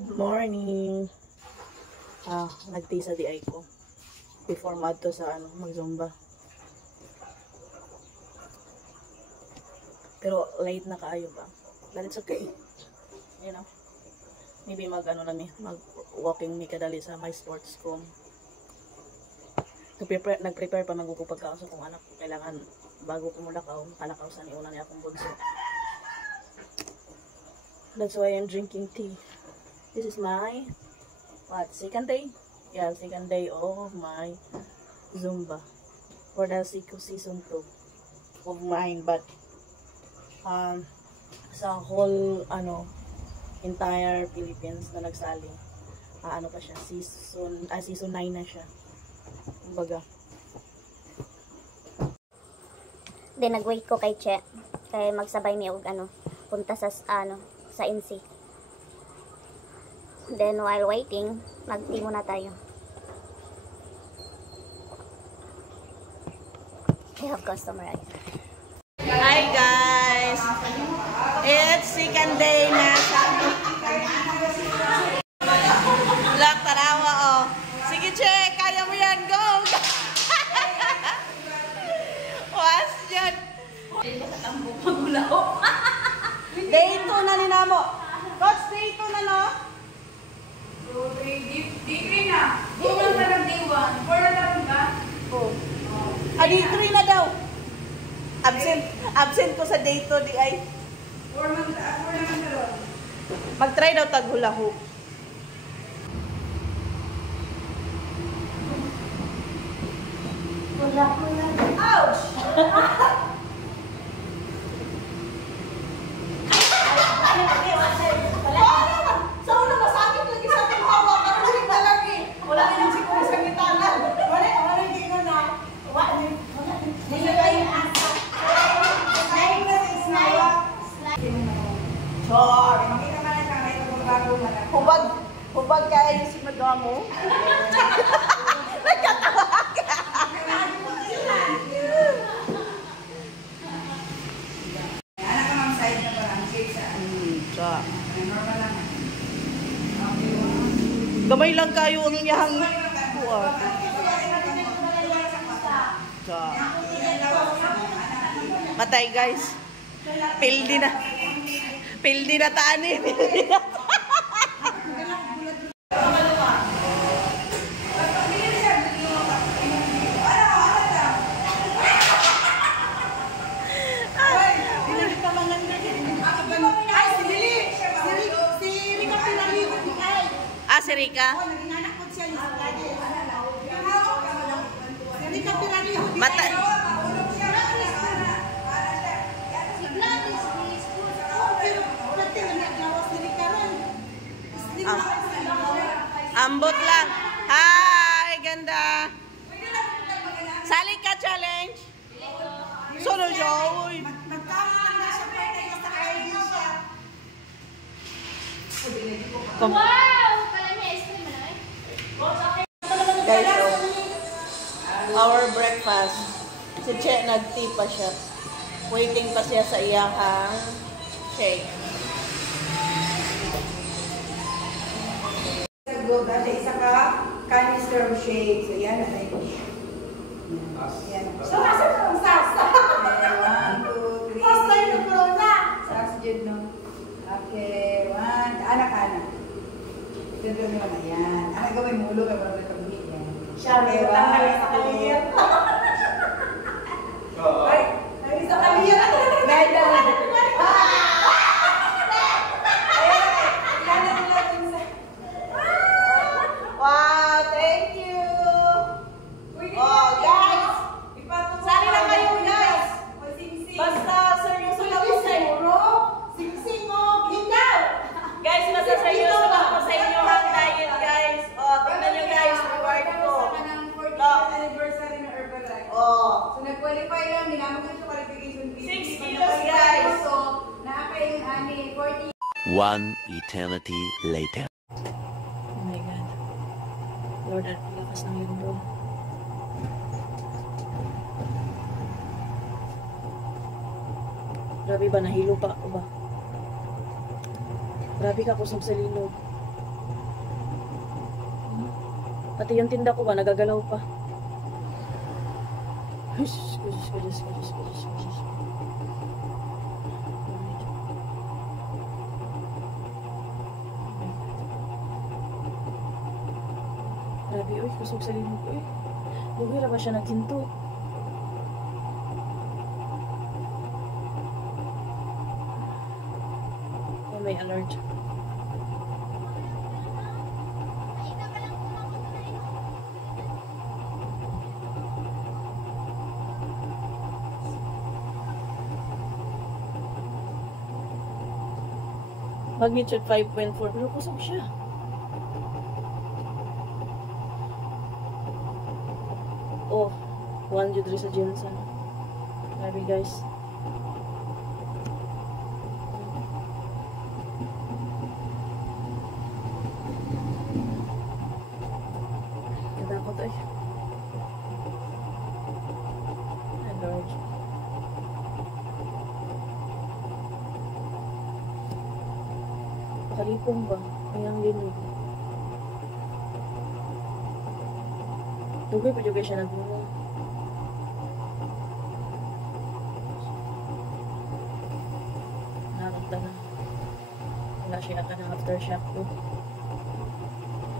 Good morning. Nagtisa di ay ko before madto sa mag-zumba. Pero late na kaayo ba? But it's okay. You know. Maybe mag-walking mi kadali sa my sports ko. Nag-prepare pa magko pagkaon sa kung anak ko kailangan bago ko mulakaw, kalakaw sa niuna ni akong bunso. That's why I'm drinking tea. This is my second day? Yeah, second day of my Zumba for the season 2 of mine. But sa whole entire Philippines na nagsali, pa siya, season 9 na siya. Kumbaga. Then nag-wait ko kay Che kay magsabay mi og punta sa sa NC. Then while waiting, mag-tea muna tayo. I have customer. Hi guys! It's second day na sa Black Tarawa, oh. Sige Che, kaya mo yan, go! Was yan! Day 2 na ninamo. Coach, day 2 na no? Day 3 na. Day 1 na lang day 1. 4 na lang ka? Oo. Day 3 na daw. Absent ko sa day 2 di ay. 4 naman ka ron. Mag-try daw tag hula hoop. Hula. Ouch! Sa una masakit lagi sa ating hawak. Ano rin na lagi? Wala na yung siguro sa gitanan. Wala hindi ko na. Nilagay yung asa. Slide na sa slide. Chor! Makita ka na siya ngayon kung bago na lang. Hubag kaya yung sinagawa mo? Nagkatawa ka! Anak ka mang side na parang shake sa normal lang. Gamay lang kayo ang iyahang buwan. Patay guys. Pildi na tani. Si Rika? Mata. Ambot lang. Hi, ganda. Sali ka challenge. Solo siya. Uy. Guys, our breakfast. Si Che nag-tea pa siya. Waiting pa siya sa iyahang shake. Dati isa ka canister shake. So yan na yun. So nasa ang sasa? 1, 2, 3. First time na corona. Sasa dyan no. Okay, 1. Anak-anak. Ganda naman na yan. Anak gawin mo ulo kay parang nagpagbihin yan. Siya, may tanggalin sa kalir. Ay, sa kalir. Ganda na. Wow, thank you! Oh, guys! Sali na kayo, guys! Basta, seryoso lang po sa inyo. Sing-sing mo, ikaw! Guys, basta seryoso lang po sa inyo ang diet, guys. Oh, tingnan nyo, guys. Reward ko. Anniversary na Herbalife. Oh. So, nag-qualify lang. Minamag yung qualification. 6 kilos, guys! So, nakapay yung 40. One eternity later. Oh my God. Lord, at lakas ng lindo. Grabe ba? Nahilo pa ako ba? Grabe ka kusog sa lilo. Pati yung tinda ko ba, nagagalaw pa. Grabe, uy, kusog sa limog ko eh. Lugira ba siya naghinto? Oh, may alert. Magnitude 5.4, pero kusog siya. Oh, 1 jud sa Jensen. Grabe guys. Ganda ko to eh. Ay, Lord. Kalipong ba? Ayang linig. Dugay pa juga siya nagmula. Nakakta na. Wala siya ata ng aftershock ko.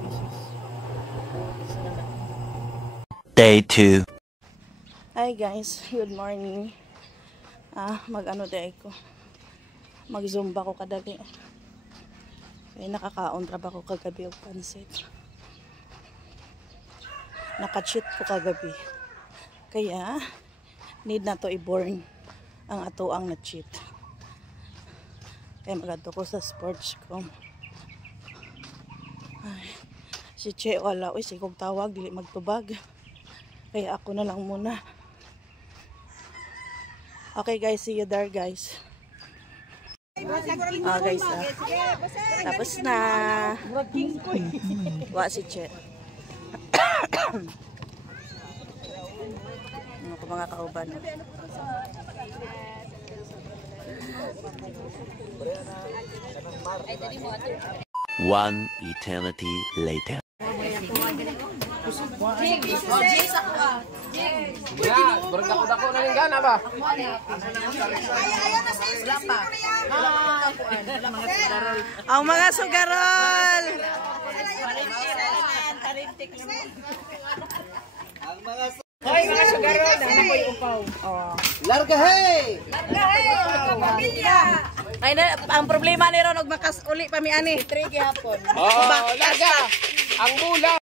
Jesus. Salamat. Day 2. Hi guys, good morning. Mag-ano day ko. Mag-zumba ko kadali. Kaya nakakaon ba ko kagabi og pansit. Naka-cheat ko kagabi. Kaya need na to i-burn ang ato ang na-cheat. Kaya magadto ko sa sports ko. Ay, si Che wala, uy, sigog tawag, dili magtubag. Kaya ako na lang muna. Okay guys, see you there guys. Guys, tapos na. Wa si Che. Ano ko mga kauban. One eternity later. Berdako-dako na ning gana ba? Ang mga sugarol. Hoy, mga sugarol, dana ko upaw. Oh. Larga hey! Ay na, ang problema ni Ron og makas uli pa mi ani. 3 gihapon. Oh, larga. Ang mula